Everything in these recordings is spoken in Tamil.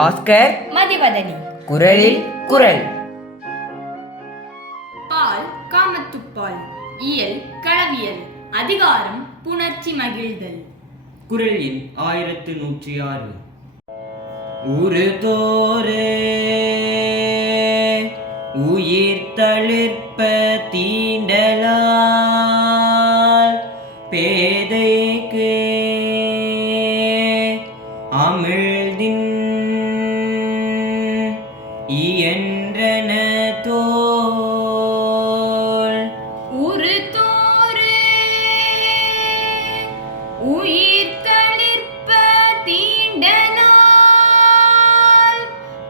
பாஸ்கர் மதிவதனி. குரலில் குரல். பால் காமத்துப்பால். இயல் களவியல். அதிகாரம் புணர்ச்சி மகிழ்தல். குரல் எண் 1106. ஊறு தோரே உயிர் தளிர்ப்ப தீண்டலால் பேதைக்கு அமிழ்தின் இயன்றன தோல். ஊறு தோரே உயிர் தளிர்ப்ப தீண்டலால்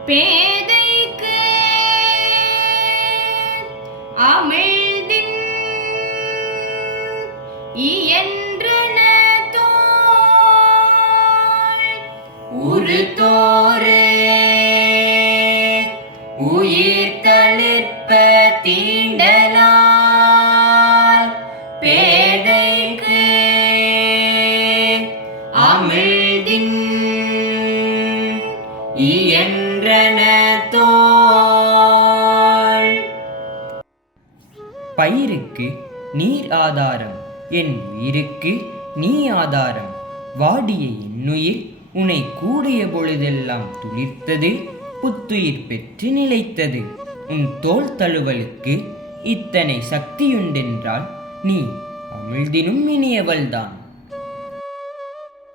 பேதைக்கு அமிழ்தின் இயன்றன தோல். ஊறு தோரே உயிர் தளிர்ப்ப தீண்டலால் பேதைக்கு அமிழ்தின் இயன்றன தோல். பயிருக்கு நீர் ஆதாரம், என் உயிருக்கு நீ ஆதாரம். வாடிய என்னுயிர் உன்னை கூடிய பொழுதெல்லாம் துளிர்த்தது, புத்துயிர் பெற்று நிலைத்தது. உன் தோல் தழுவலுக்கு இத்தனை சக்தியுண்டென்றால் நீ அமிழ்தினும் இனியவள்தான்.